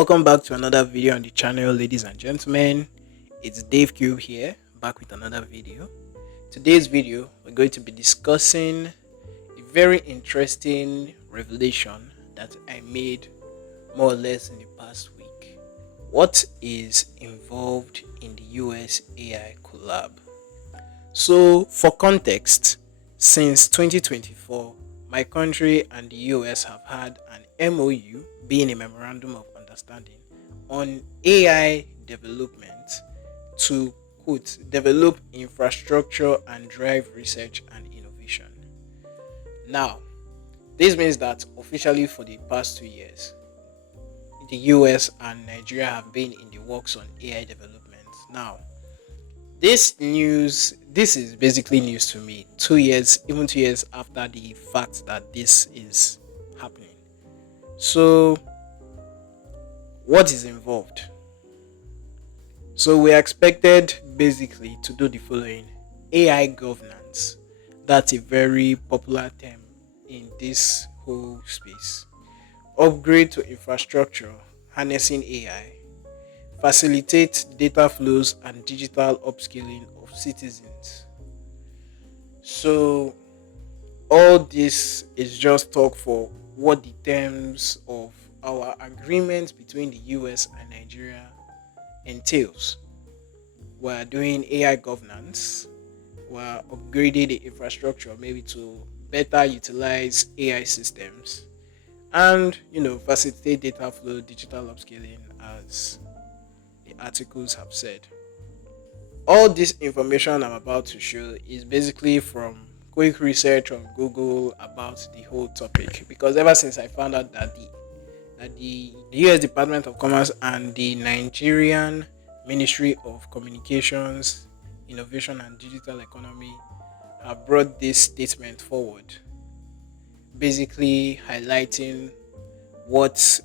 Welcome back to another video on the channel, ladies and gentlemen. It's Dave Cube here, back with another video. Today's video, we're going to be discussing a very interesting revelation that I made more or less in the past week. What is involved in the US AI collab? So, for context, since 2024, my country and the US have had an MOU, being a memorandum of understanding, on AI development to quote develop infrastructure and drive research and innovation. Now, this means that officially for the past 2 years, the US and Nigeria have been in the works on AI development. Now, this is basically news to me. 2 years, even 2 years after the fact that this is happening. So, what is involved? So, we are expected basically to do the following: AI governance. That's a very popular term in this whole space. Upgrade to infrastructure, harnessing AI, facilitate data flows and digital upskilling of citizens. So, all this is just talk for what the terms of our agreement between the US and Nigeria entails. We're doing AI governance, we're upgrading the infrastructure maybe to better utilize AI systems and facilitate data flow, digital upscaling, as the articles have said. All this information I'm about to show is basically from quick research on Google about the whole topic, because ever since I found out that the US Department of Commerce and the Nigerian Ministry of Communications, Innovation and Digital Economy have brought this statement forward, basically highlighting what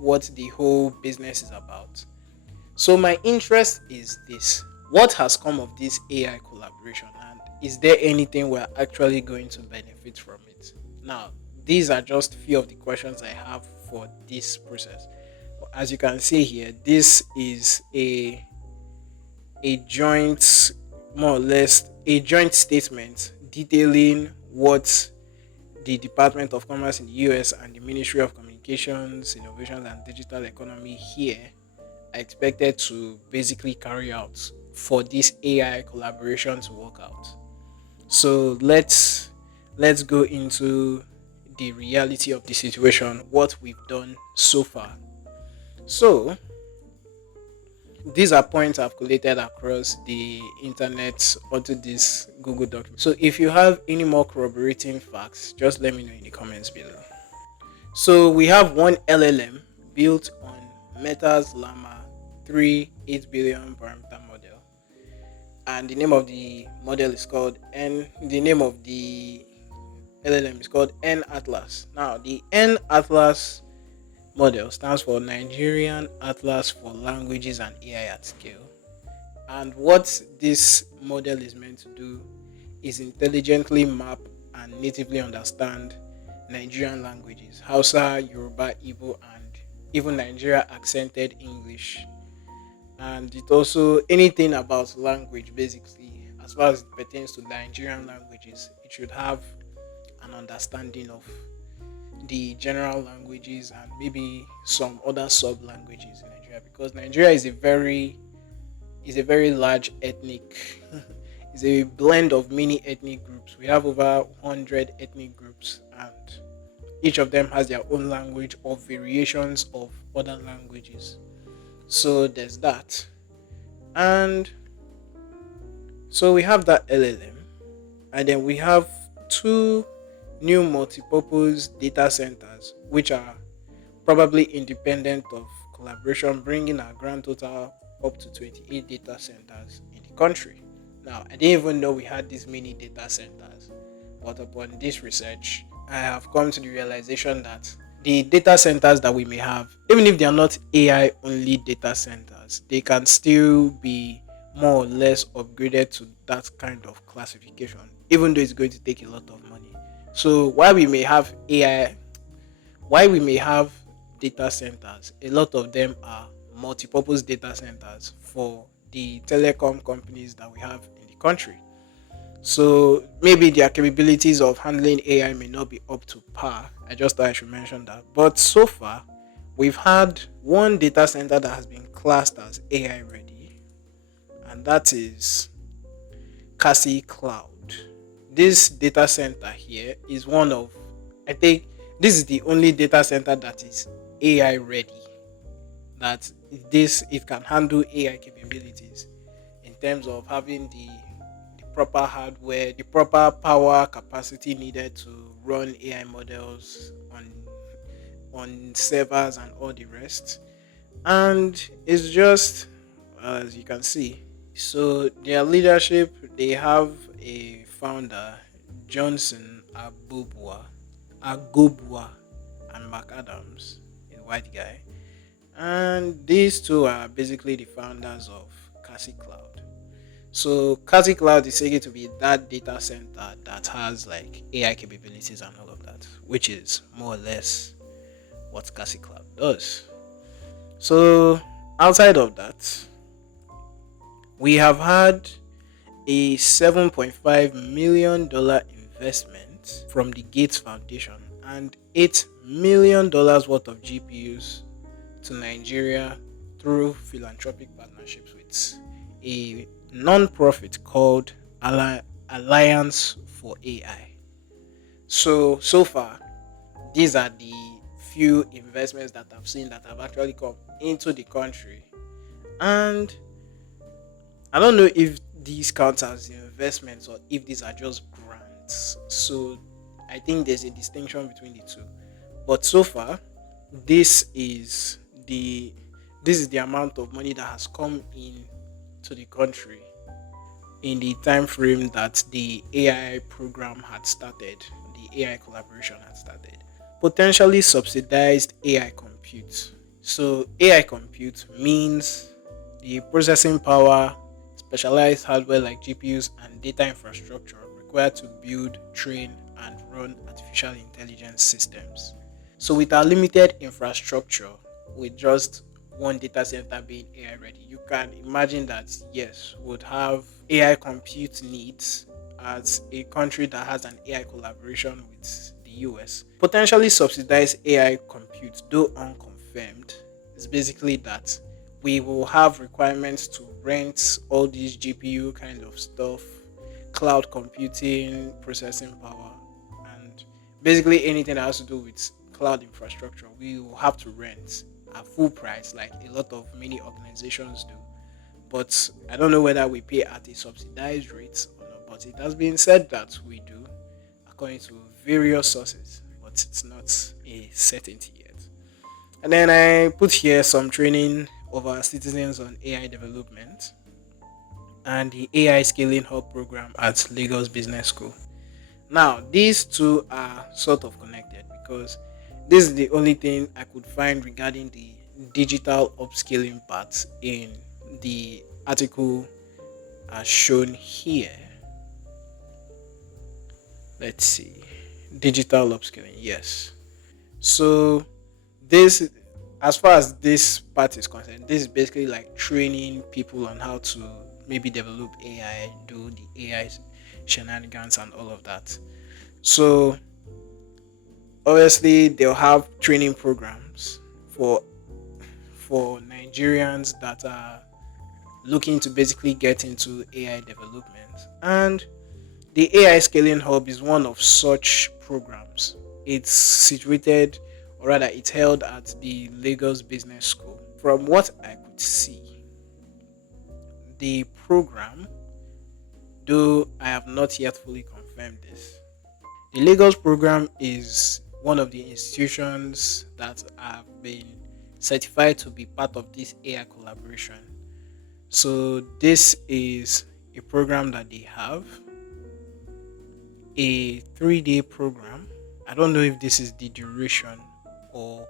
the whole business is about. So my interest is this: what has come of this AI collaboration, and is there anything we're actually going to benefit from it? Now, these are just few of the questions I have for this process. As you can see here, this is a joint, more or less a joint statement detailing what the Department of Commerce in the US and the Ministry of Communications, Innovation and Digital Economy here are expected to basically carry out for this AI collaboration to work out. So let's go into the reality of the situation, what we've done so far. So these are points I've collated across the internet onto this Google document. So if you have any more corroborating facts, just let me know in the comments below. So we have one LLM built on Meta's Llama 3 8 billion parameter model, and the name of the model is called the name of the LLM is called N Atlas. Now, the N Atlas model stands for Nigerian Atlas for Languages and AI at Scale. And what this model is meant to do is intelligently map and natively understand Nigerian languages: Hausa, Yoruba, Igbo, and even Nigeria accented English. And it also, anything about language, basically, as far as it pertains to Nigerian languages, it should have an understanding of the general languages and maybe some other sub languages in Nigeria, because Nigeria is a very large ethnic it's a blend of many ethnic groups. We have over 100 ethnic groups, and each of them has their own language or variations of other languages. So there's that. And so we have that LLM, and then we have two new multipurpose data centers, which are probably independent of collaboration, bringing our grand total up to 28 data centers in the country. Now, I didn't even know we had this many data centers, but upon this research, I have come to the realization that the data centers that we may have, even if they are not AI only data centers, they can still be more or less upgraded to that kind of classification, even though it's going to take a lot of money. So while we may have AI, why we may have data centers. A lot of them are multi-purpose data centers for the telecom companies that we have in the country. So maybe their capabilities of handling AI may not be up to par. I just thought I should mention that. But so far, we've had one data center that has been classed as AI ready, and that is Cassie Cloud. This data center here is one of, I think, this is the only data center that is AI ready. That it can handle AI capabilities in terms of having the proper hardware, the proper power capacity needed to run AI models on servers and all the rest. And it's just, as you can see. So their leadership, they have a founder, Johnson Agubwa, and Mark Adams, a white guy. And these two are basically the founders of Cassie Cloud. So Cassie Cloud is saying to be that data center that has like AI capabilities and all of that, which is more or less what Cassie Cloud does. So outside of that, we have had a $7.5 million investment from the Gates Foundation and $8 million worth of GPUs to Nigeria through philanthropic partnerships with a non-profit called Alliance for AI. So far, these are the few investments that I've seen that have actually come into the country. And I don't know if these count as investments or if these are just grants. So I think there's a distinction between the two. But so far, this is the this is the amount of money that has come in to the country in the time frame that the AI program had started, the AI collaboration had started. Potentially subsidized AI compute. So AI compute means the processing power, specialized hardware like GPUs and data infrastructure required to build, train, and run artificial intelligence systems. So with our limited infrastructure, with just one data center being AI ready, you can imagine that yes, would have AI compute needs as a country that has an AI collaboration with the US. Potentially subsidized AI compute, though unconfirmed, is basically that we will have requirements to rent all these GPU kind of stuff, cloud computing, processing power, and basically anything that has to do with cloud infrastructure, we will have to rent at full price, like a lot of many organizations do. But I don't know whether we pay at a subsidized rate or not. But it has been said that we do, according to various sources, but it's not a certainty yet. And then I put here some training of our citizens on AI development and the AI Scaling Hub program at Lagos Business School. Now, these two are sort of connected because this is the only thing I could find regarding the digital upskilling part in the article as shown here. Let's see. Digital upskilling, yes. So, this, as far as this part is concerned, this is basically like training people on how to maybe develop AI, do the AI shenanigans, and all of that. So, obviously they'll have training programs for Nigerians that are looking to basically get into AI development. And the AI Scaling Hub is one of such programs. It's situated, or rather, it's held at the Lagos Business School. From what I could see, the program, though I have not yet fully confirmed this, the Lagos program is one of the institutions that have been certified to be part of this AI collaboration. So this is a program that they have, a 3-day program. I don't know if this is the duration or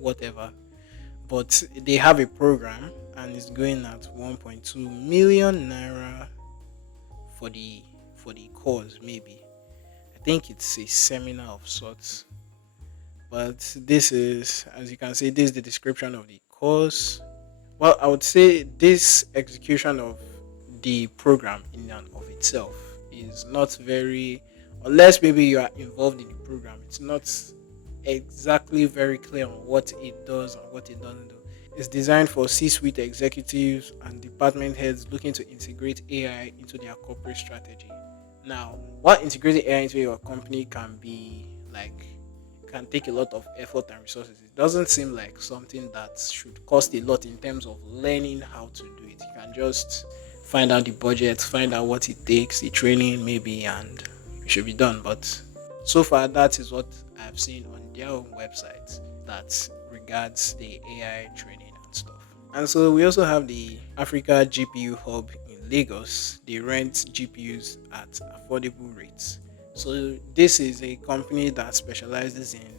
whatever, but they have a program and it's going at 1.2 million naira for the course maybe. I think it's a seminar of sorts. But this is, as you can see, this is the description of the course. Well, I would say this execution of the program in and of itself is not very, unless maybe you are involved in the program, it's not exactly very clear on what it does and what it doesn't do. It's designed for C suite executives and department heads looking to integrate AI into their corporate strategy. Now, what integrating AI into your company can be like, can take a lot of effort and resources. It doesn't seem like something that should cost a lot in terms of learning how to do it. You can just find out the budget, find out what it takes, the training maybe, and it should be done. But so far, that is what I've seen on their own website that regards the AI training and stuff. And so we also have the Africa GPU Hub in Lagos. They rent GPUs at affordable rates. So this is a company that specializes in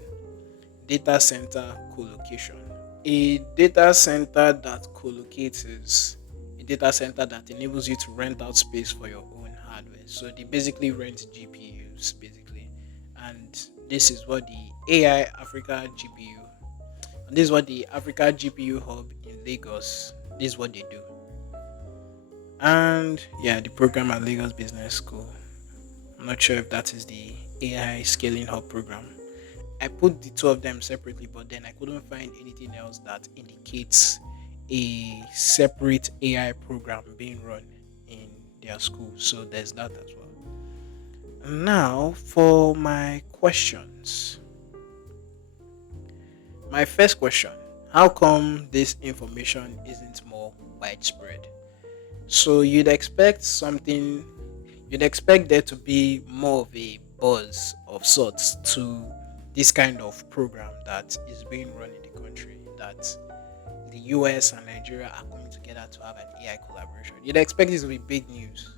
data center co-location. A data center that co-locates is a data center that enables you to rent out space for your own hardware. So they basically rent GPUs basically. And this is what the AI Africa GPU, and this is what the Africa GPU Hub in Lagos, this is what they do. And yeah, the program at Lagos Business School. I'm not sure if that is the AI Scaling Hub program. I put the two of them separately, but then I couldn't find anything else that indicates a separate AI program being run in their school. So there's that as well. Now, for my questions. My first question: how come this information isn't more widespread? So you'd expect there to be more of a buzz of sorts to this kind of program that is being run in the country, that the US and Nigeria are coming together to have an AI collaboration. You'd expect this to be big news.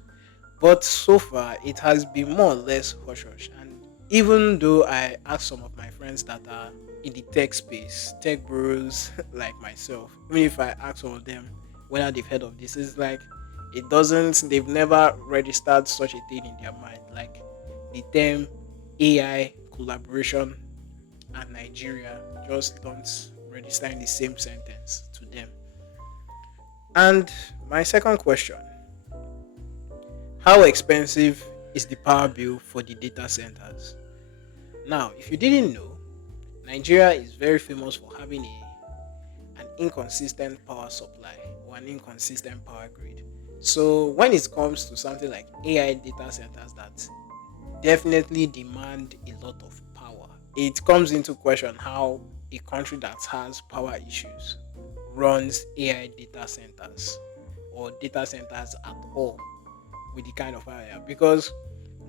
But so far, it has been more or less hush hush. And even though I asked some of my friends that are in the tech space, tech bros like myself, even if I ask some of them whether they've heard of this, it's like they've never registered such a thing in their mind. Like the term AI collaboration and Nigeria just don't register in the same sentence to them. And my second question: how expensive is the power bill for the data centers? Now, if you didn't know, Nigeria is very famous for having an inconsistent power supply or an inconsistent power grid. So, when it comes to something like AI data centers that definitely demand a lot of power, it comes into question how a country that has power issues runs AI data centers or data centers at all with the kind of area, because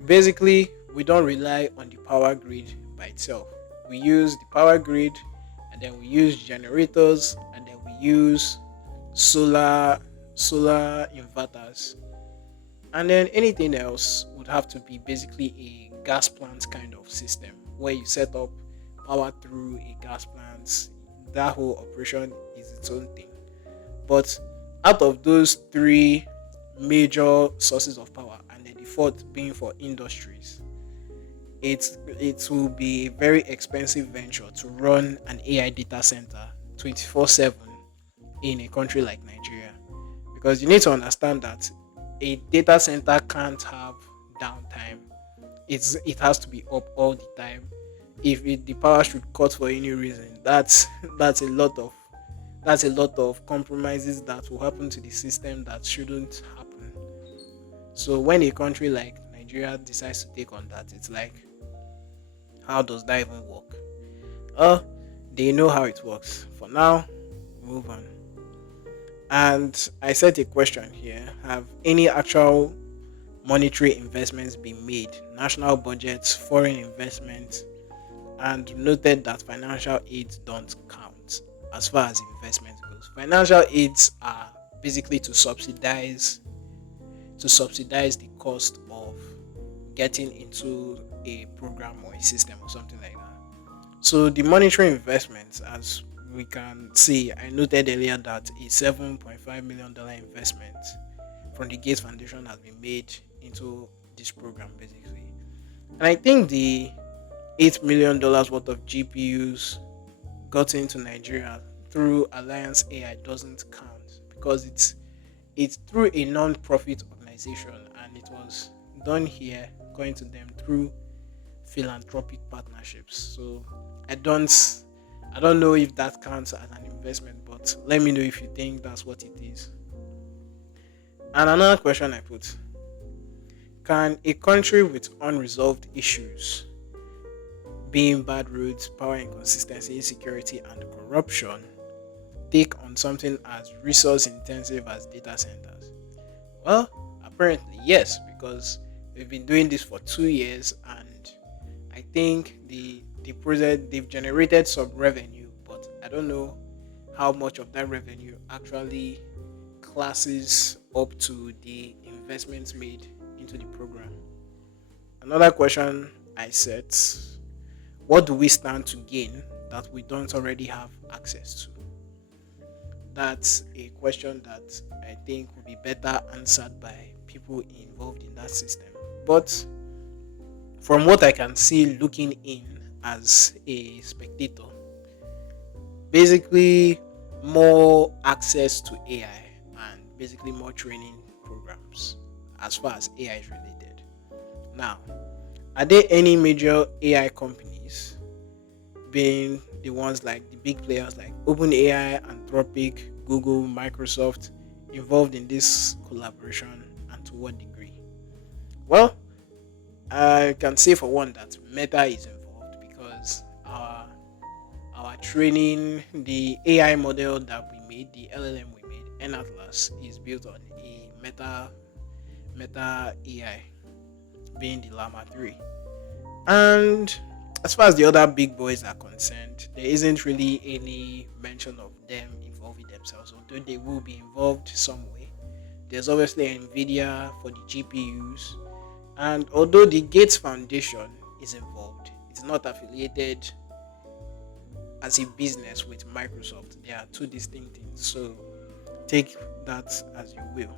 basically we don't rely on the power grid by itself. We use the power grid, and then we use generators, and then we use solar inverters, and then anything else would have to be basically a gas plant kind of system where you set up power through a gas plant. That whole operation is its own thing. But out of those three major sources of power, and then the fourth being for industries, it will be a very expensive venture to run an AI data center 24/7 in a country like Nigeria, because you need to understand that a data center can't have downtime. It has to be up all the time. If the power should cut for any reason, that's a lot of that's a lot of compromises that will happen to the system that shouldn't happen. So when a country like Nigeria decides to take on that, it's like, how does that even work? Uh, they know how it works. For now, move on. And I set a question here: have any actual monetary investments been made, national budgets, foreign investments, and noted that financial aids don't count as far as investment goes. Financial aids are basically to subsidize the cost of getting into a program or a system or something like that. So the monetary investments, as we can see, I noted earlier that a $7.5 million investment from the Gates Foundation has been made into this program basically. And I think $8 million worth of GPUs got into Nigeria through Alliance AI doesn't count because it's through a non-profit organization and it was done here, according to them, through philanthropic partnerships. So I don't I don't know if that counts as an investment, but let me know if you think that's what it is. And another question I put: can a country with unresolved issues, being bad roads, power inconsistency, insecurity, and corruption, take on something as resource intensive as data centers? Well, apparently yes, because we've been doing this for 2 years, and I think the project, they've generated some revenue, but I don't know how much of that revenue actually classes up to the investments made into the program. Another question I set: what do we stand to gain that we don't already have access to? That's a question that I think will be better answered by people involved in that system. But from what I can see looking in as a spectator, basically more access to AI and basically more training programs as far as AI is related. Now, are there any major AI companies, being the ones like the big players like OpenAI, Anthropic, Google, Microsoft, involved in this collaboration, and to what degree? Well, I can say for one that Meta is involved because our training, the AI model that we made, the LLM we made, Atlas, is built on a Meta AI, being the Llama 3. And as far as the other big boys are concerned, there isn't really any mention of them involving themselves, although they will be involved some way. There's obviously Nvidia for the GPUs, and although the Gates Foundation is involved, it's not affiliated as a business with Microsoft. They are two distinct things. So take that as you will.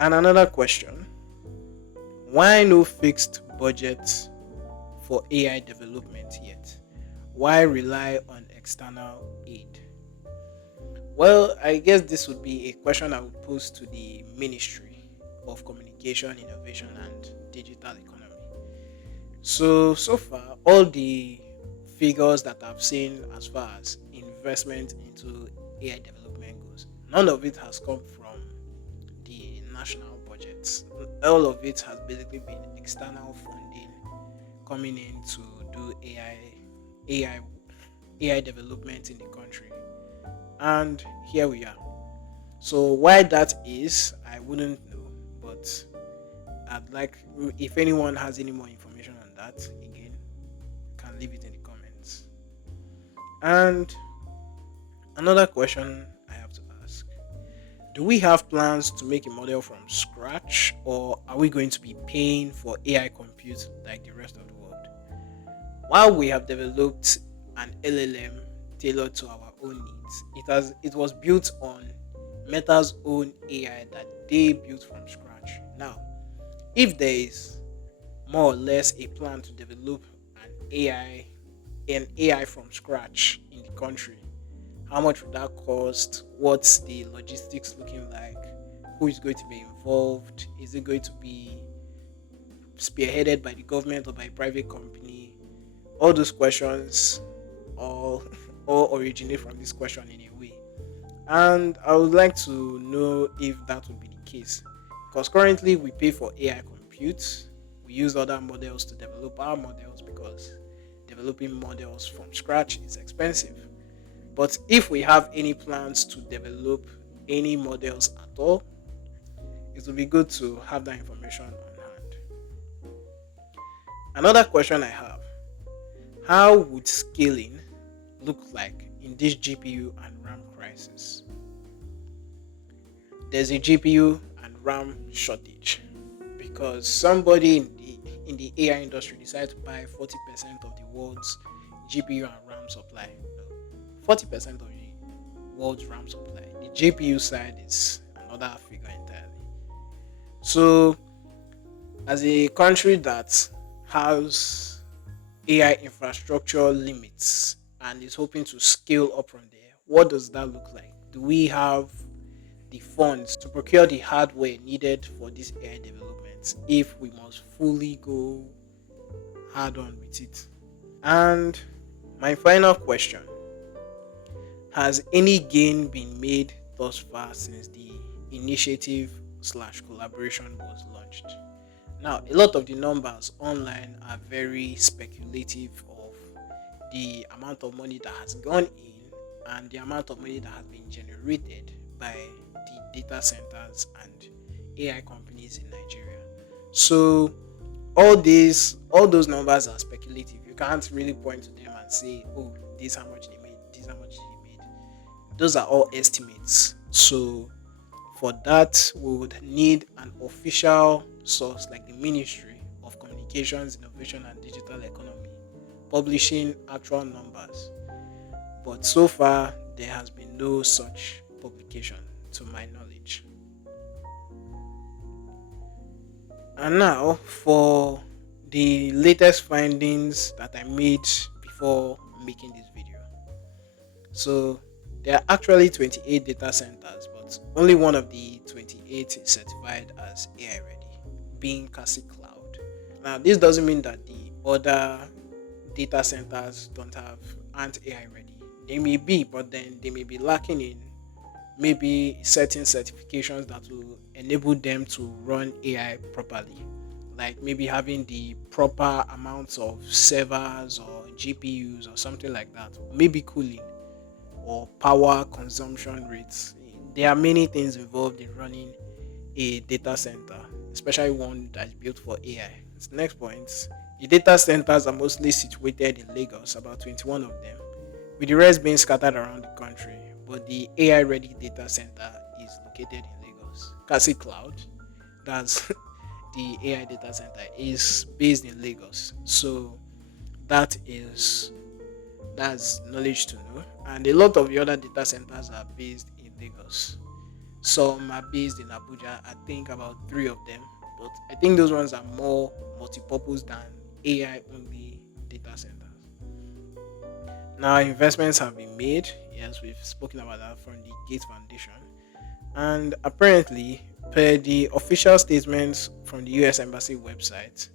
And another question: why no fixed budget for AI development yet? Why rely on external aid? Well, I guess this would be a question I would pose to the Ministry of Communication, Innovation, and Digital Economy. So far, all the figures that I've seen as far as investment into AI development goes, none of it has come from the national budgets. All of it has basically been external funding coming in to do AI, AI development in the country. And here we are. So why that is, I wouldn't know, but I'd like, if anyone has any more information on that, again, can leave it in the comments. And another question I have to ask: do we have plans to make a model from scratch, or are we going to be paying for AI compute like the rest of the world? While we have developed an LLM tailored to our own needs, it was built on Meta's own AI that they built from scratch. Now, if there is more or less a plan to develop an AI from scratch in the country, how much would that cost? What's the logistics looking like? Who is going to be involved? Is it going to be spearheaded by the government or by a private company? All those questions all all originate from this question in a way. And I would like to know if that would be the case. Because currently we pay for AI compute. We use other models to develop our models because developing models from scratch is expensive. But if we have any plans to develop any models at all, it would be good to have that information on hand. Another question I have: how would scaling look like in this GPU and RAM crisis? There's a GPU and RAM shortage because somebody in the AI industry decided to buy 40% of the world's GPU and RAM supply. No, 40% of the world's RAM supply. The GPU side is another figure entirely. So, as a country that has AI infrastructure limits and is hoping to scale up from there, what does that look like? Do we have the funds to procure the hardware needed for this AI development if we must fully go hard on with it? And my final question: has any gain been made thus far since the initiative slash collaboration was launched? Now, a lot of the numbers online are very speculative of the amount of money that has gone in and the amount of money that has been generated by the data centers and AI companies in Nigeria. So all those numbers are speculative. You can't really point to them and say, oh, this how much they made, this how much they made. Those are all estimates. So for that, we would need an official source like the Ministry of Communications, Innovation and Digital Economy publishing actual numbers. But so far, there has been no such publication to my knowledge. And now for the latest findings that I made before making this video. So there are actually 28 data centers, but only one of the 28 is certified as AI ready, being Kasi Cloud. Now, this doesn't mean that the other data centers don't have aren't AI ready. They may be, but then they may be lacking in maybe certain certifications that will enable them to run AI properly. Like maybe having the proper amounts of servers or GPUs or something like that. Maybe cooling or power consumption rates. There are many things involved in running a data center, especially one that is built for AI. The next point: the data centers are mostly situated in Lagos, about 21 of them, with the rest being scattered around the country. But the AI ready data center is located in Lagos. Kasi Cloud, that's the AI data center, is based in Lagos. So that is that's knowledge to know. And a lot of the other data centers are based in Lagos. Some are based in Abuja. I think about three of them. But I think those ones are more multi-purpose than AI only data centers. Now investments have been made. Yes, we've spoken about that from the Gates Foundation. And apparently, per the official statements from the US Embassy website,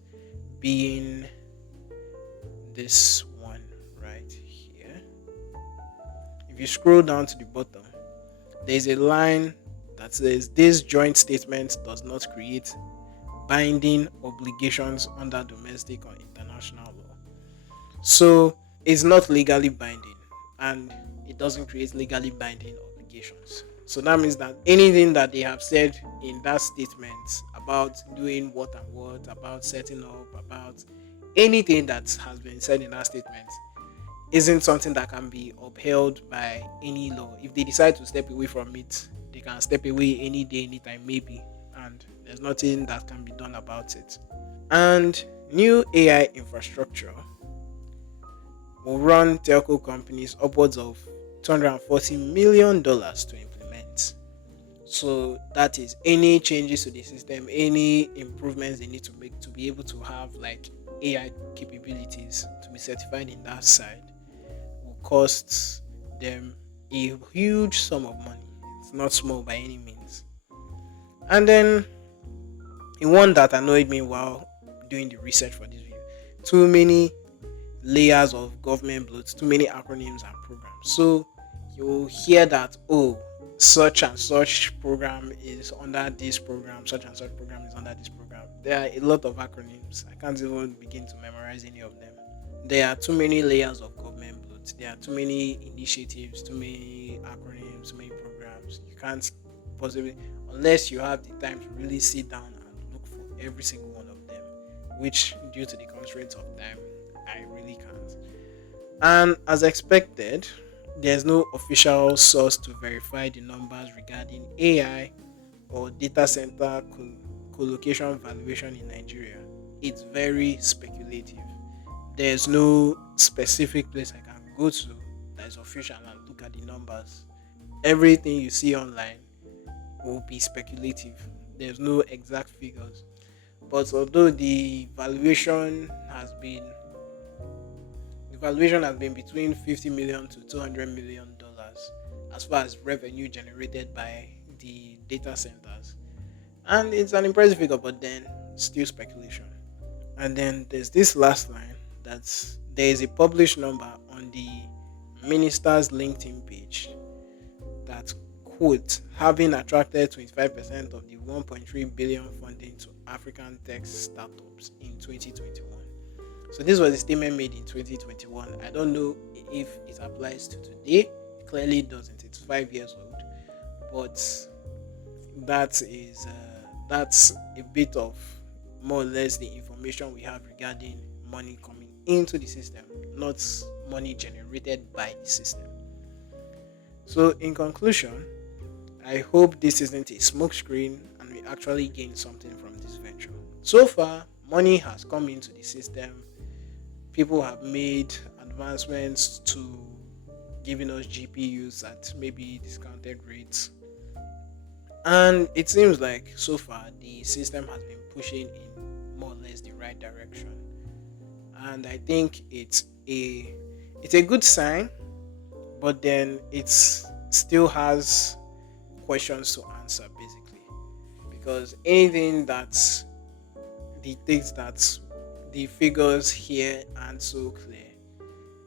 being this one right here, if you scroll down to the bottom, there's a line that says this joint statement does not create binding obligations under domestic or international law. So it's not legally binding and it doesn't create legally binding obligations. So that means that anything that they have said in that statement about doing what and what, about setting up, about anything that has been said in that statement isn't something that can be upheld by any law. If they decide to step away from it, they can step away any day, anytime, maybe, and there's nothing that can be done about it. And new AI infrastructure will run telco companies upwards of $240 million to implement. So that is any changes to the system, any improvements they need to make to be able to have like AI capabilities to be certified in that side will cost them a huge sum of money. It's not small by any means. And then in one that annoyed me while doing the research for this video, too many layers of government bloats, too many acronyms and programs. So you'll hear that, oh, such and such program is under this program, such and such program is under this program. There are a lot of acronyms. I can't even begin to memorize any of them. There are too many layers of government bloats. There are too many initiatives, too many acronyms, too many programs. You can't possibly, unless you have the time to really sit down and look for every single one of them, which due to the constraints of time, I really can't. And as expected, there's no official source to verify the numbers regarding AI or data center co-location valuation in Nigeria. It's very speculative. There's no specific place I can go to that is official and look at the numbers. Everything you see online will be speculative. There's no exact figures. But although the valuation has been valuation has been between 50 million to 200 million dollars as far as revenue generated by the data centers. And it's an impressive figure, but then still speculation. And then there's this last line that there is a published number on the minister's LinkedIn page that, quote, having attracted 25% of the 1.3 billion funding to African tech startups in 2021. So this was a statement made in 2021. I don't know if it applies to today. It clearly doesn't. It's 5 years old, but that's a bit of more or less the information we have regarding money coming into the system, not money generated by the system. So, in conclusion, I hope this isn't a smokescreen and we actually gain something from this venture. So far, money has come into the system. People have made advancements to giving us GPUs at maybe discounted rates. And it seems like so far the system has been pushing in more or less the right direction. And I think it's a good sign, but then it still has questions to answer basically. Because anything that dictates that the figures here aren't so clear,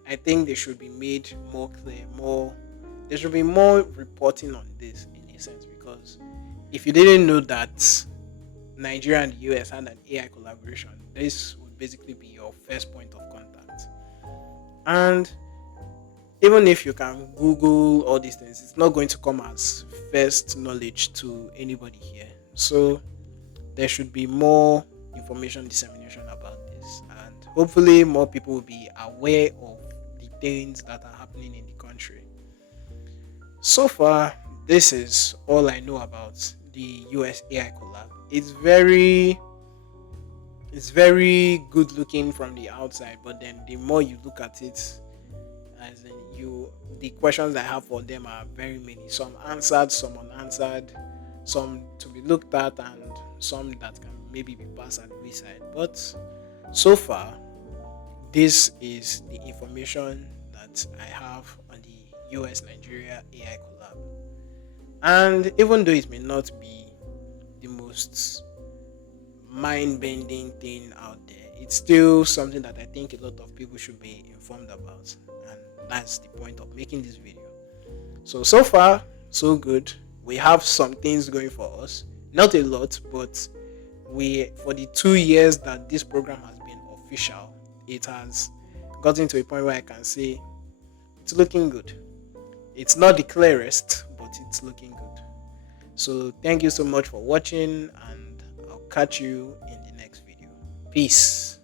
I think they should be made more clear, more there should be more reporting on this in a sense, because if you didn't know that Nigeria and the US had an AI collaboration, this would basically be your first point of contact. And even if you can Google all these things, it's not going to come as first knowledge to anybody here. So there should be more information dissemination about this, and hopefully more people will be aware of the things that are happening in the country. So far, this is all I know about the US AI collab. It's very good looking from the outside, but then the more you look at it, as in the questions I have for them are very many. Some answered, some unanswered, some to be looked at, and some that can maybe be passed at the wayside. But so far, this is the information that I have on the US Nigeria AI collab. And even though it may not be the most mind bending thing out there, it's still something that I think a lot of people should be informed about. And that's the point of making this video. So far, so good. We have some things going for us. Not a lot, but we for the 2 years that this program has been official, it has gotten to a point where I can say it's looking good. It's not the clearest, but it's looking good. So thank you so much for watching, and I'll catch you in the next video. Peace.